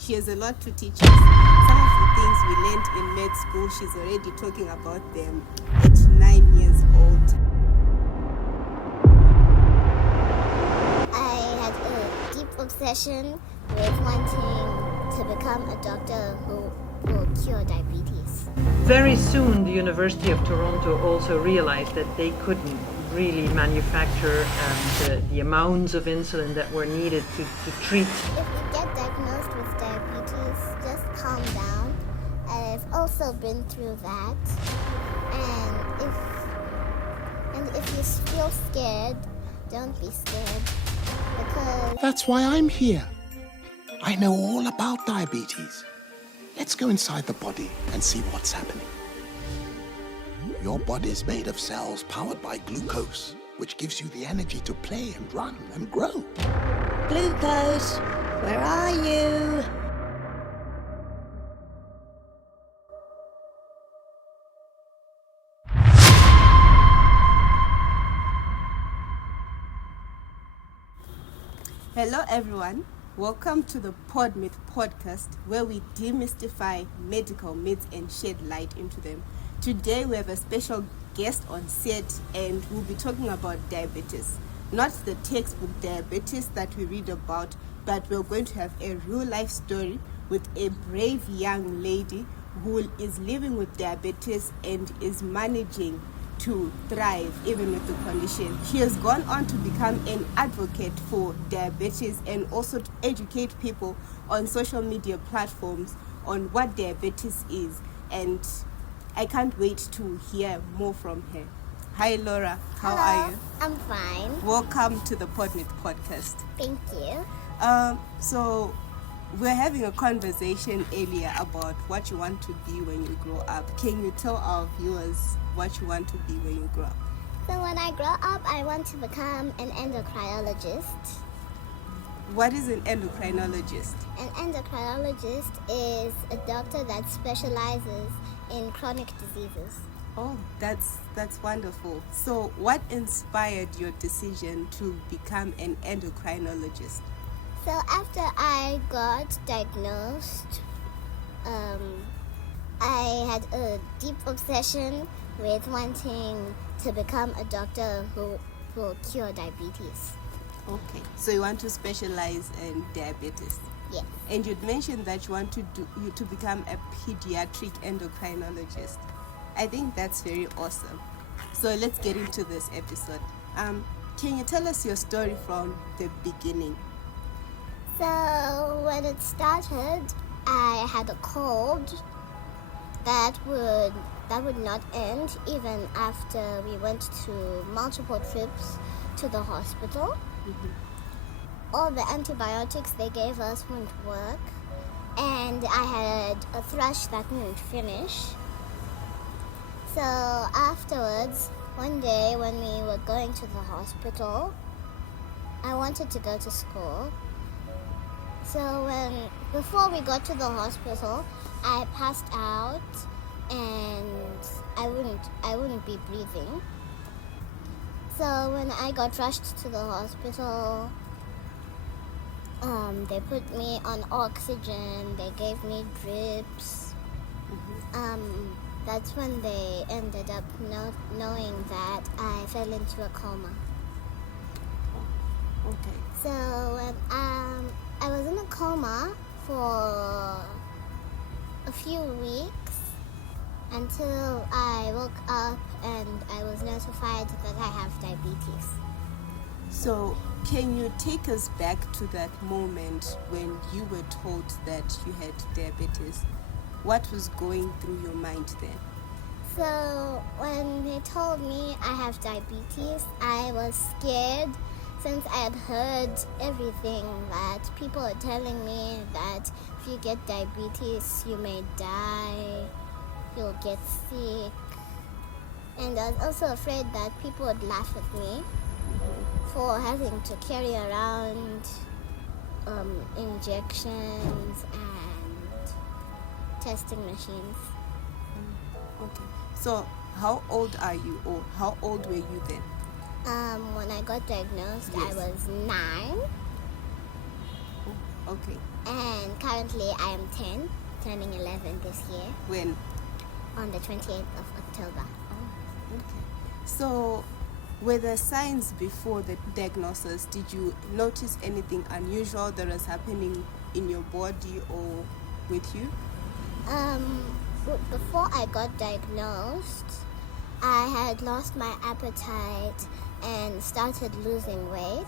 She has a lot to teach us. Some of the things we learned in med school, she's already talking about them at 9 years old. I had a deep obsession with wanting to become a doctor who will cure diabetes. Very soon, the University of Toronto also realized that they couldn't really manufacture the amounts of insulin that were needed to treat. If you get diagnosed with diabetes, just calm down. I've also been through that. And if you feel scared, don't be scared. Because That's why I'm here. I know all about diabetes. Let's go inside the body and see what's happening. Your body's made of cells powered by glucose, which gives you the energy to play and run and grow. Glucose, where are you? Hello everyone, welcome to the PodMyth podcast, where we demystify medical myths and shed light into them. Today we have a special guest on set and we'll be talking about diabetes. Not the textbook diabetes that we read about, but we're going to have a real life story with a brave young lady who is living with diabetes and is managing to thrive even with the condition. She has gone on to become an advocate for diabetes and also to educate people on social media platforms on what diabetes is, and I can't wait to hear more from her. Hi Laura, how Hello, are you? I'm fine. Welcome to the PodMyth podcast. Thank you. So we're having a conversation earlier about what you want to be when you grow up. Can you tell our viewers what you want to be when you grow up? So when I grow up, I want to become an endocrinologist. What is an endocrinologist? An endocrinologist is a doctor that specializes in chronic diseases. Oh, that's wonderful. So what inspired your decision to become an endocrinologist? So after I got diagnosed, I had a deep obsession with wanting to become a doctor who will cure diabetes. Okay, so you want to specialize in diabetes. Yes. And you'd mentioned that you want to become a pediatric endocrinologist. I think that's very awesome. So let's get into this episode. Can you tell us your story from the beginning? So when it started, I had a cold that would not end even after we went to multiple trips to the hospital. Mm-hmm. All the antibiotics they gave us wouldn't work, and I had a thrush that didn't finish. So afterwards, one day when we were going to the hospital, I wanted to go to school. So before we got to the hospital, I passed out and I wouldn't be breathing. So when I got rushed to the hospital, they put me on oxygen, they gave me drips. Mm-hmm. That's when they ended up knowing that I fell into a coma. Okay. So I was in a coma for a few weeks until I woke up and I was notified that I have diabetes. So can you take us back to that moment when you were told that you had diabetes? What was going through your mind then? So when they told me I have diabetes, I was scared since I had heard everything that people are telling me that if you get diabetes, you may die, you'll get sick. And I was also afraid that people would laugh at me for having to carry around injections and testing machines. Okay. So how old are you, or how old were you then? When I got diagnosed, Yes. I was 9. Okay. And currently I am 10, turning 11 this year, When? on the 28th of October. Okay. So, were there signs before the diagnosis? Did you notice anything unusual that was happening in your body or with you? Before I got diagnosed, I had lost my appetite and started losing weight.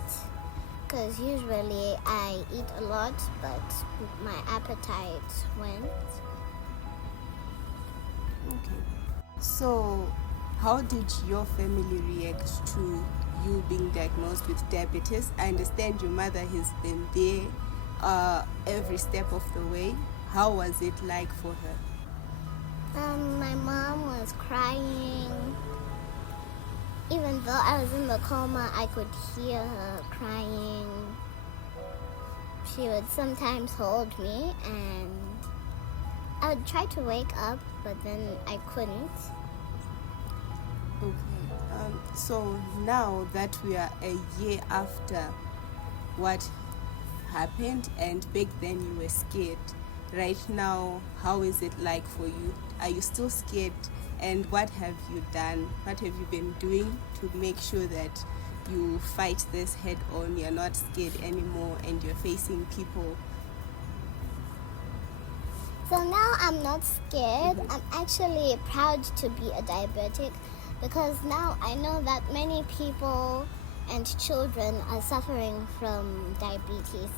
Because usually I eat a lot, but my appetite went. Okay. So, how did your family react to you being diagnosed with diabetes? I understand your mother has been there every step of the way. How was it like for her? My mom was crying. Even though I was in the coma, I could hear her crying. She would sometimes hold me, and I would try to wake up, but then I couldn't. Okay. So now that we are a year after what happened, and back then you were scared, right now, how is it like for you? Are you still scared? And what have you done? What have you been doing to make sure that you fight this head on? You're not scared anymore and you're facing people. So now I'm not scared. I'm actually proud to be a diabetic because now I know that many people and children are suffering from diabetes.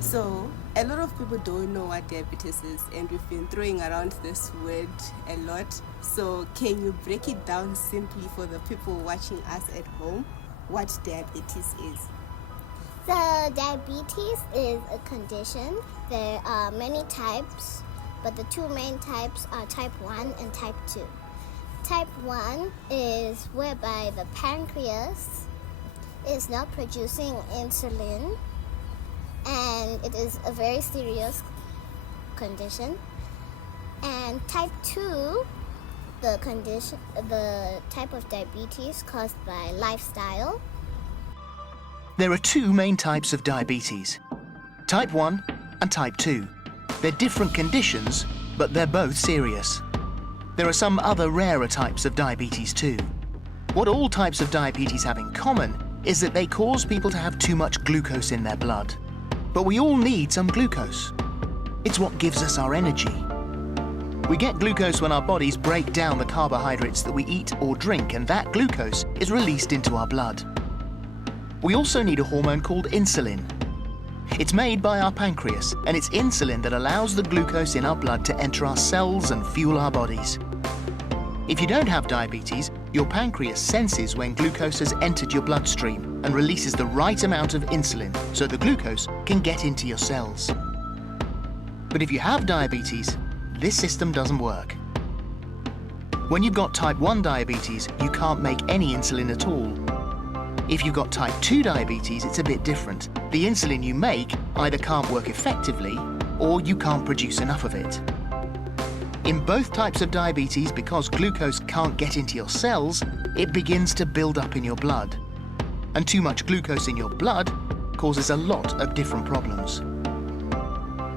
So a lot of people don't know what diabetes is, and we've been throwing around this word a lot. So can you break it down simply for the people watching us at home, what diabetes is? So diabetes is a condition. There are many types, but the two main types are type 1 and type 2. Type 1 is whereby the pancreas is not producing insulin, and it is a very serious condition. And type 2, the type of diabetes caused by lifestyle. There are two main types of diabetes, type 1 and type 2. They're different conditions, but they're both serious. There are some other rarer types of diabetes too. What all types of diabetes have in common is that they cause people to have too much glucose in their blood. But we all need some glucose. It's what gives us our energy. We get glucose when our bodies break down the carbohydrates that we eat or drink, and that glucose is released into our blood. We also need a hormone called insulin. It's made by our pancreas, and it's insulin that allows the glucose in our blood to enter our cells and fuel our bodies. If you don't have diabetes, your pancreas senses when glucose has entered your bloodstream and releases the right amount of insulin so the glucose can get into your cells. But if you have diabetes, this system doesn't work. When you've got type 1 diabetes, you can't make any insulin at all. If you've got type 2 diabetes, it's a bit different. The insulin you make either can't work effectively or you can't produce enough of it. In both types of diabetes, because glucose can't get into your cells, it begins to build up in your blood. And too much glucose in your blood causes a lot of different problems.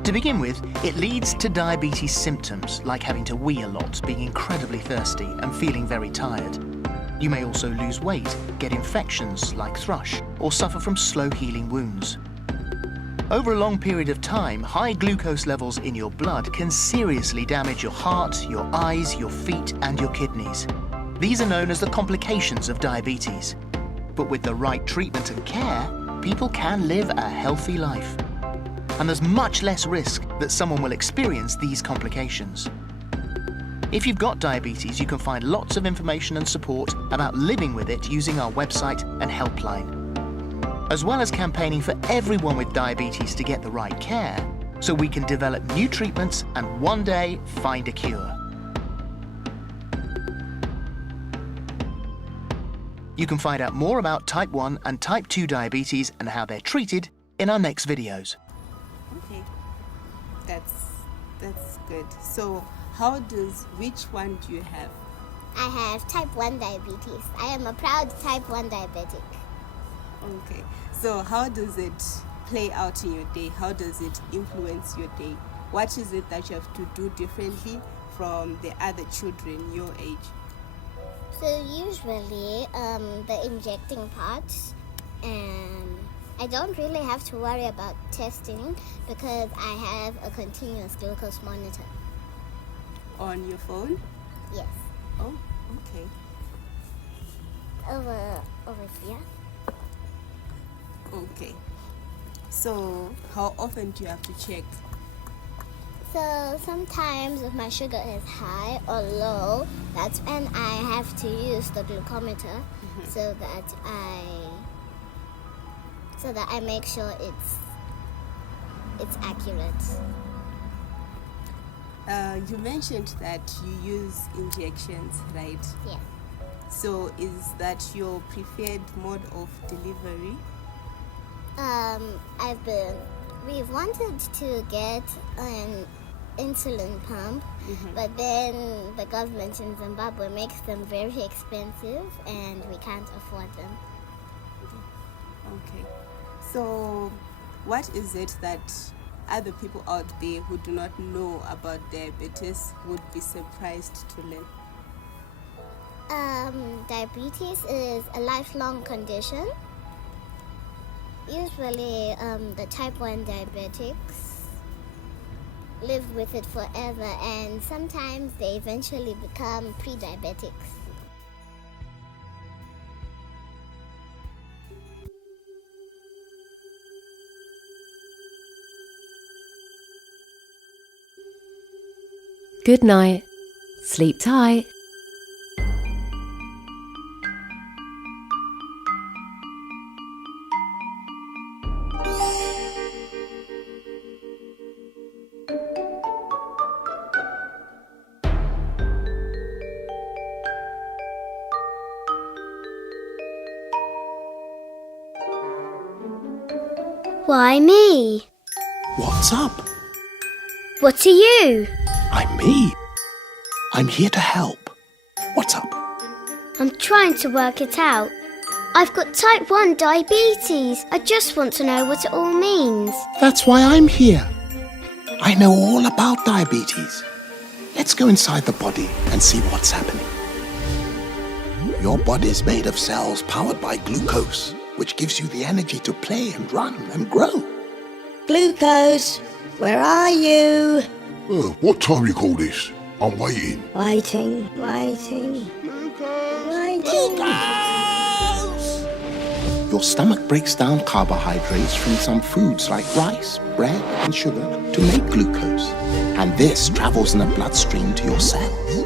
To begin with, it leads to diabetes symptoms like having to wee a lot, being incredibly thirsty and feeling very tired. You may also lose weight, get infections like thrush, or suffer from slow healing wounds. Over a long period of time, high glucose levels in your blood can seriously damage your heart, your eyes, your feet, and your kidneys. These are known as the complications of diabetes. But with the right treatment and care, people can live a healthy life. And there's much less risk that someone will experience these complications. If you've got diabetes, you can find lots of information and support about living with it using our website and helpline, as well as campaigning for everyone with diabetes to get the right care, so we can develop new treatments and one day find a cure. You can find out more about type 1 and type 2 diabetes and how they're treated in our next videos. Okay, that's good. So which one do you have? I have type 1 diabetes. I am a proud type 1 diabetic. Okay, So how does it play out in your day? How does it influence your day? What is it that you have to do differently from the other children your age? So usually the injecting parts, and I don't really have to worry about testing because I have a continuous glucose monitor. On your phone? Yes. Oh, okay. Over here. Okay. So how often do you have to check? So sometimes if my sugar is high or low, that's when I have to use the glucometer so that I make sure it's accurate. You mentioned that you use injections, right? Yeah. So is that your preferred mode of delivery? We've wanted to get an insulin pump, but then the government in Zimbabwe makes them very expensive and we can't afford them. Okay. So what is it that other people out there who do not know about diabetes would be surprised to learn? Diabetes is a lifelong condition. Usually, the type 1 diabetics live with it forever, and sometimes they eventually become pre-diabetics. Good night. Sleep tight. Why me? What's up? What are you? I'm me. I'm here to help. What's up? I'm trying to work it out. I've got type 1 diabetes. I just want to know what it all means. That's why I'm here. I know all about diabetes. Let's go inside the body and see what's happening. Your body's made of cells powered by glucose, which gives you the energy to play and run and grow. Glucose, where are you? What time you call this? I'm waiting. Waiting. Your stomach breaks down carbohydrates from some foods like rice, bread, and sugar to make glucose. And this travels in the bloodstream to your cells.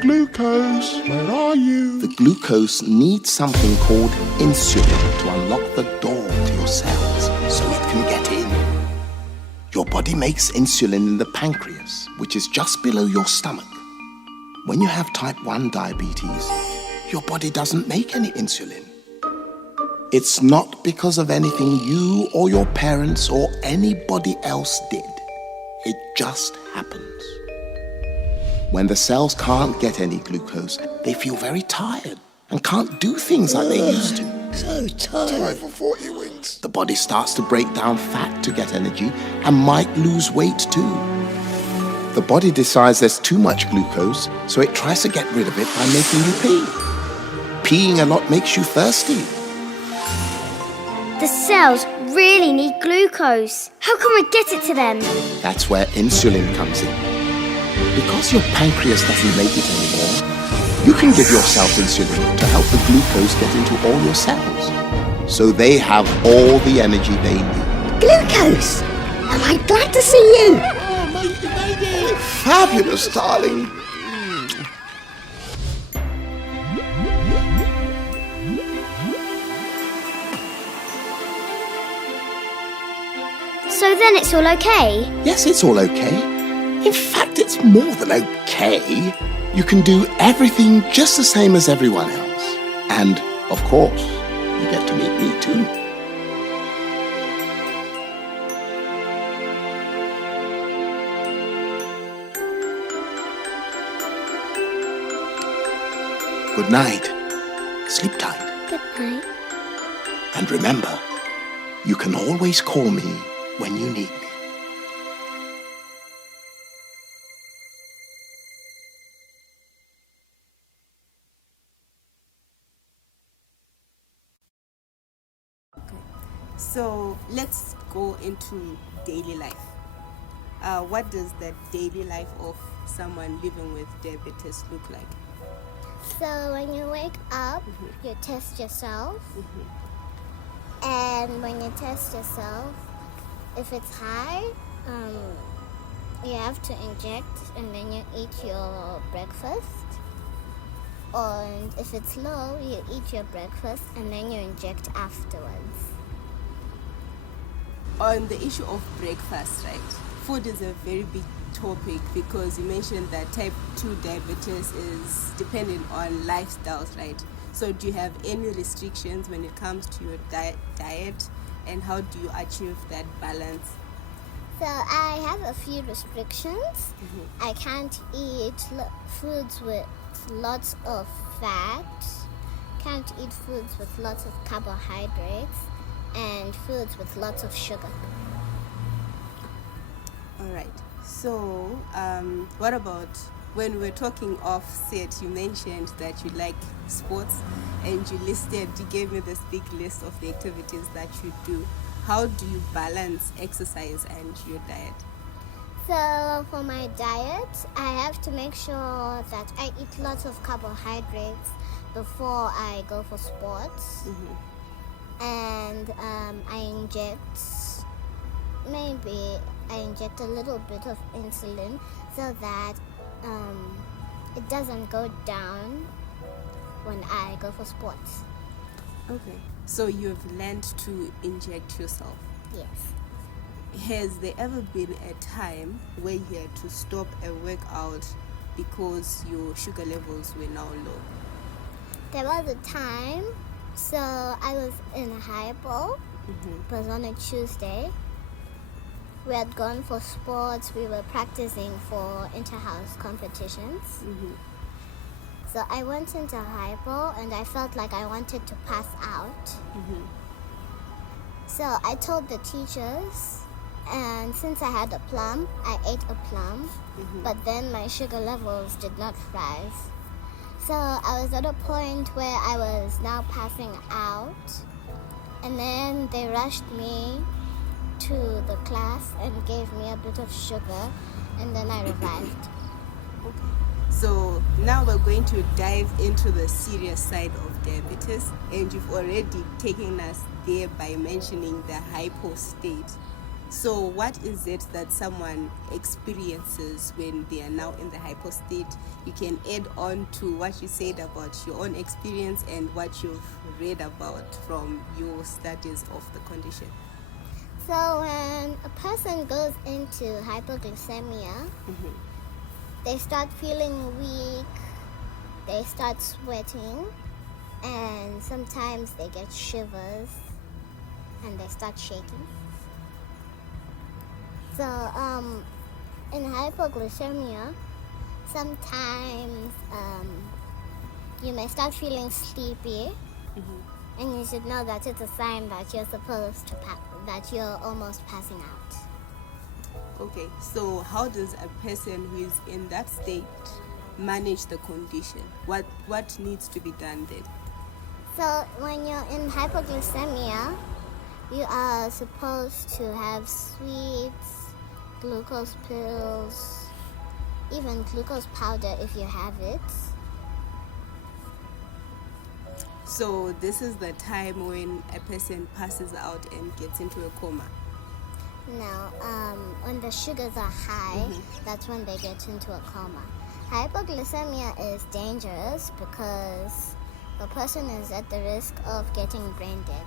Glucose, where are you? The glucose needs something called insulin to unlock the door to your cells so it can get in. Your body makes insulin in the pancreas, which is just below your stomach. When you have type 1 diabetes, your body doesn't make any insulin. It's not because of anything you or your parents or anybody else did. It just happens. When the cells can't get any glucose, they feel very tired and can't do things like they used to. So tired. Time for 40 winks. The body starts to break down fat to get energy and might lose weight too. The body decides there's too much glucose, so it tries to get rid of it by making you pee. Peeing a lot makes you thirsty. The cells really need glucose. How can we get it to them? That's where insulin comes in. Because your pancreas doesn't make it anymore, you can give yourself insulin to help the glucose get into all your cells, so they have all the energy they need. Glucose! Am I glad to see you? Fabulous, darling. So then it's all okay? Yes, it's all okay. In fact, it's more than okay. You can do everything just the same as everyone else. And, of course, you get to meet me too. Good night. Sleep tight. Good night. And remember, you can always call me when you need me. So let's go into daily life. What does the daily life of someone living with diabetes look like? So when you wake up, you test yourself. And when you test yourself, if it's high, you have to inject and then you eat your breakfast. And if it's low, you eat your breakfast and then you inject afterwards. On the issue of breakfast, right? Food is a very big topic because you mentioned that type 2 diabetes is dependent on lifestyles, right? So do you have any restrictions when it comes to your diet, and how do you achieve that balance? So I have a few restrictions. I can't eat foods with lots of fat, can't eat foods with lots of carbohydrates, and foods with lots of sugar. All right. So what about when we're talking off set, you mentioned that you like sports and you gave me this big list of the activities that you do. How do you balance exercise and your diet? So for my diet, I have to make sure that I eat lots of carbohydrates before I go for sports. And I inject a little bit of insulin so that it doesn't go down when I go for sports. Okay. So you've learned to inject yourself. Yes. Has there ever been a time where you had to stop a workout because your sugar levels were now low? There was a time, so I was in hypo. It was on a Tuesday. We had gone for sports. We were practicing for inter-house competitions. So I went into hypo and I felt like I wanted to pass out. So I told the teachers, and since I had a plum, I ate a plum, but then my sugar levels did not rise. So I was at a point where I was now passing out, and then they rushed me to the class and gave me a bit of sugar, and then I revived. So now we're going to dive into the serious side of diabetes, and you've already taken us there by mentioning the hypo state. So what is it that someone experiences when they are now in the hypo state? You can add on to what you said about your own experience and what you've read about from your studies of the condition. So when a person goes into hypoglycemia, they start feeling weak, they start sweating, and sometimes they get shivers and they start shaking. So in hypoglycemia, sometimes you may start feeling sleepy, and you should know that it's a sign that you're that you're almost passing out. Okay, so how does a person who is in that state manage the condition? What needs to be done then? So when you're in hypoglycemia, you are supposed to have sweets, glucose pills, even glucose powder if you have it. So this is the time when a person passes out and gets into a coma. No, when the sugars are high, that's when they get into a coma. Hypoglycemia is dangerous because the person is at the risk of getting brain dead.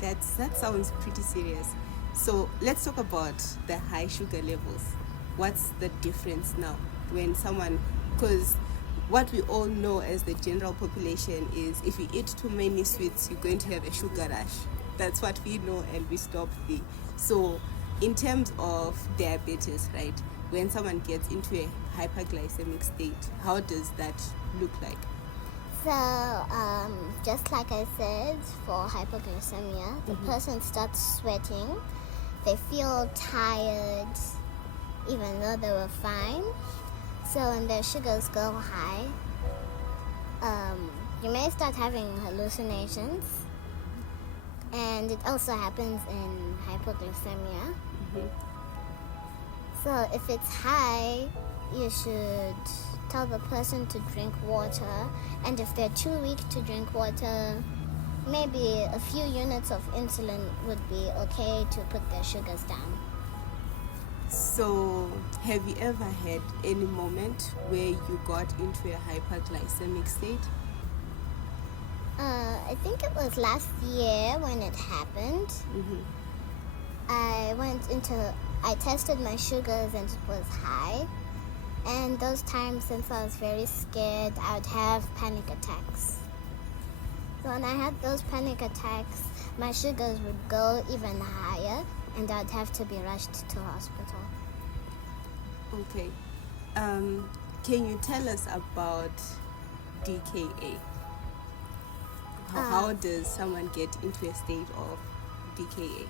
That sounds pretty serious. So let's talk about the high sugar levels. What's the difference now when someone, because what we all know as the general population is if you eat too many sweets, you're going to have a sugar rush. That's what we know, and we stop there. So in terms of diabetes, right, when someone gets into a hyperglycemic state, how does that look like? So, just like I said, for hypoglycemia, the person starts sweating. They feel tired, even though they were fine. So when their sugars go high, you may start having hallucinations. And it also happens in hypoglycemia. So if it's high, you should tell the person to drink water. And if they're too weak to drink water, maybe a few units of insulin would be okay to put their sugars down. So, have you ever had any moment where you got into a hyperglycemic state? I think it was last year when it happened. I tested my sugars and it was high. And those times, since I was very scared, I would have panic attacks. So when I had those panic attacks, my sugars would go even higher and I'd have to be rushed to hospital. Okay. Can you tell us about DKA? How does someone get into a state of DKA?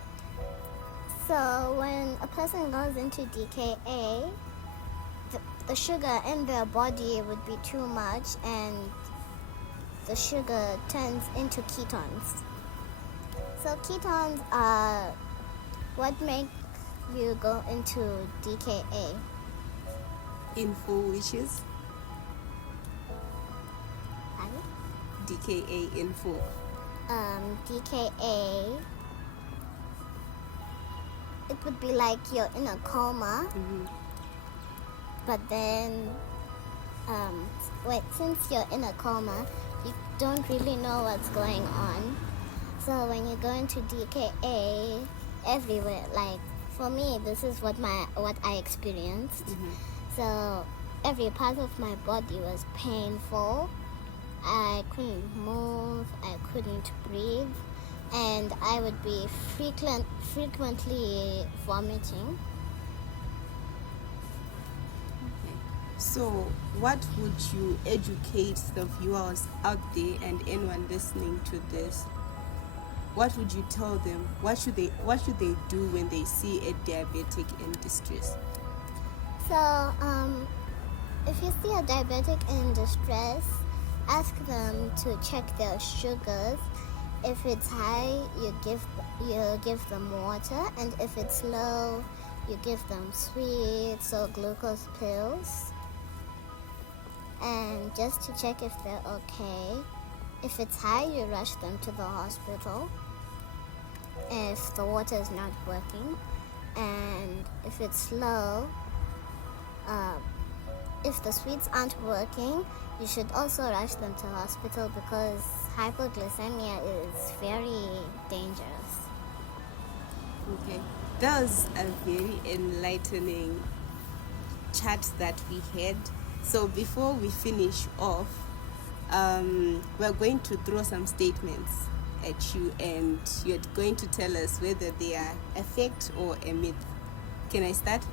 So when a person goes into DKA, the sugar in their body would be too much and the sugar turns into ketones. So ketones are what make you go into DKA. In full, which is? Pardon? DKA in full. DKA, it would be like you're in a coma, but then, since you're in a coma, you don't really know what's going on. So when you go into DKA, everywhere, like for me, this is what I experienced. So every part of my body was painful. I couldn't move, I couldn't breathe, and I would be frequently vomiting. So, what would you educate the viewers out there and anyone listening to this? What would you tell them? What should they do when they see a diabetic in distress? So, if you see a diabetic in distress, ask them to check their sugars. If it's high, you give them water, and if it's low, you give them sweets or glucose pills. And just to check if they're okay. If it's high, you rush them to the hospital if the water is not working. And if it's low, if the sweets aren't working, you should also rush them to hospital because hypoglycemia is very dangerous. Okay, that was a very enlightening chat that we had. So before we finish off, we're going to throw some statements at you and you're going to tell us whether they are a fact or a myth. Can I start?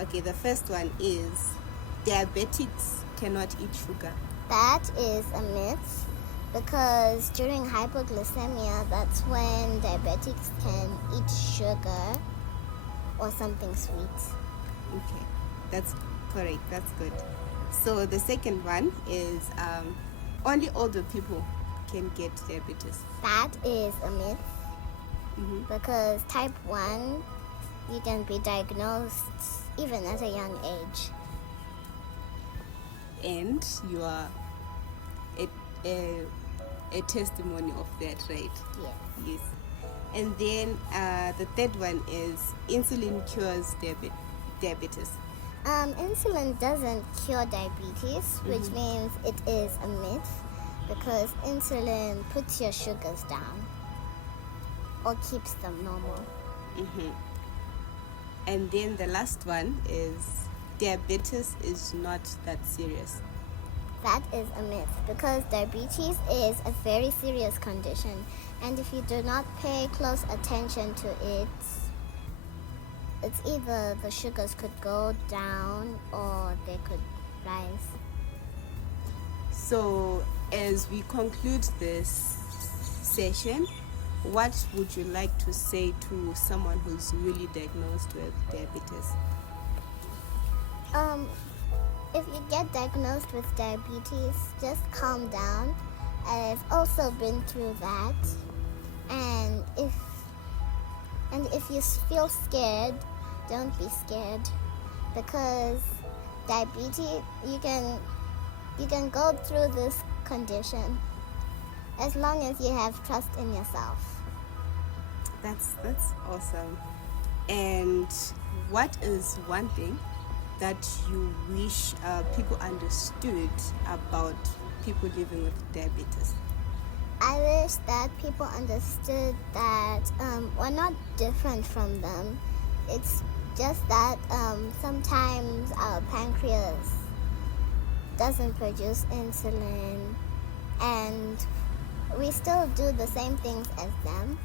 Okay, the first one is diabetics cannot eat sugar. That is a myth because during hypoglycemia, that's when diabetics can eat sugar or something sweet. Okay, that's correct. That's good. So the second one is only older people can get diabetes. That is a myth because type 1, you can be diagnosed even at a young age. And you are a testimony of that, right? Yes. Yes. And then the third one is insulin cures diabetes. Insulin doesn't cure diabetes, which means it is a myth because insulin puts your sugars down or keeps them normal. And then the last one is diabetes is not that serious. That is a myth because diabetes is a very serious condition, and if you do not pay close attention to it, it's either the sugars could go down or they could rise. So as we conclude this session, what would you like to say to someone who's newly diagnosed with diabetes? If you get diagnosed with diabetes, just calm down. I've also been through that. And if you feel scared, don't be scared, because diabetes, you can go through this condition as long as you have trust in yourself. That's awesome. And what is one thing that you wish people understood about people living with diabetes? I wish that people understood that we're not different from them. It's just that sometimes our pancreas doesn't produce insulin, and we still do the same things as them.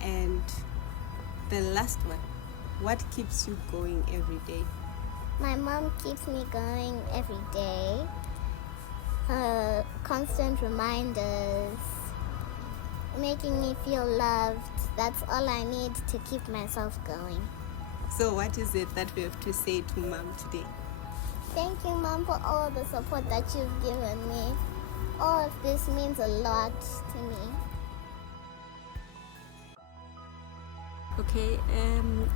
And the last one, what keeps you going every day? My mom keeps me going every day. Constant reminders, making me feel loved. That's all I need to keep myself going. So what is it that we have to say to Mom today? Thank you, Mom, for all the support that you've given me. All of this means a lot to me. Okay,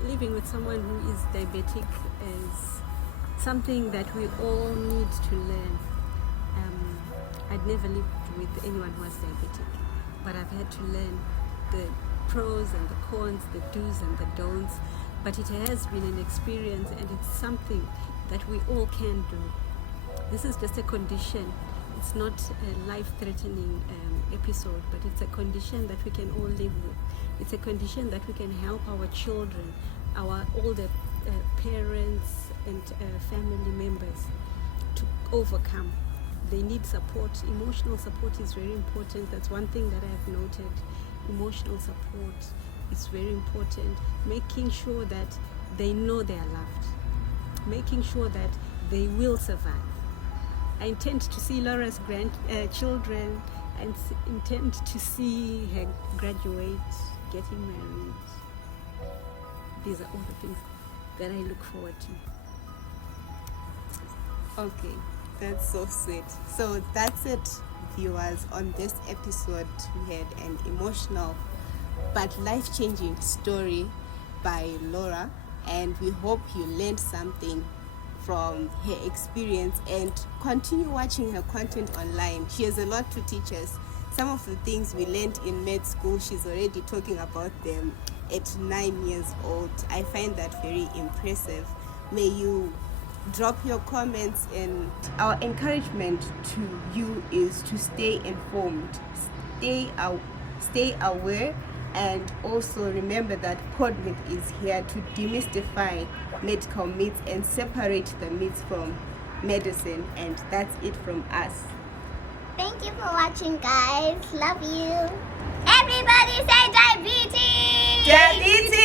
living with someone who is diabetic is something that we all need to learn. I'd never lived with anyone who was diabetic, but I've had to learn the pros and the cons, the do's and the don'ts. But it has been an experience, and it's something that we all can do. This is just a condition. It's not a life-threatening episode, but it's a condition that we can all live with. It's a condition that we can help our children, our older parents and family members to overcome. They need support. Emotional support is very important. That's one thing that I've noted. Emotional support is very important. Making sure that they know they are loved. Making sure that they will survive. I intend to see Laura's grandchildren. I intend to see her graduate, getting married. These are all the things that I look forward to. Okay, that's so sweet. So that's it, viewers. On this episode, we had an emotional but life-changing story by Laura, and we hope you learned something from her experience, and continue watching her content online. She has a lot to teach us. Some of the things we learned in med school, she's already talking about them at 9 years old. I find that very impressive. May you drop your comments, and our encouragement to you is to stay informed, stay aware, and also remember that PodMyth is here to demystify medical myths and separate the myths from medicine. And that's it from us. Thank you for watching, guys. Love you. Everybody say diabetes! Diabetes!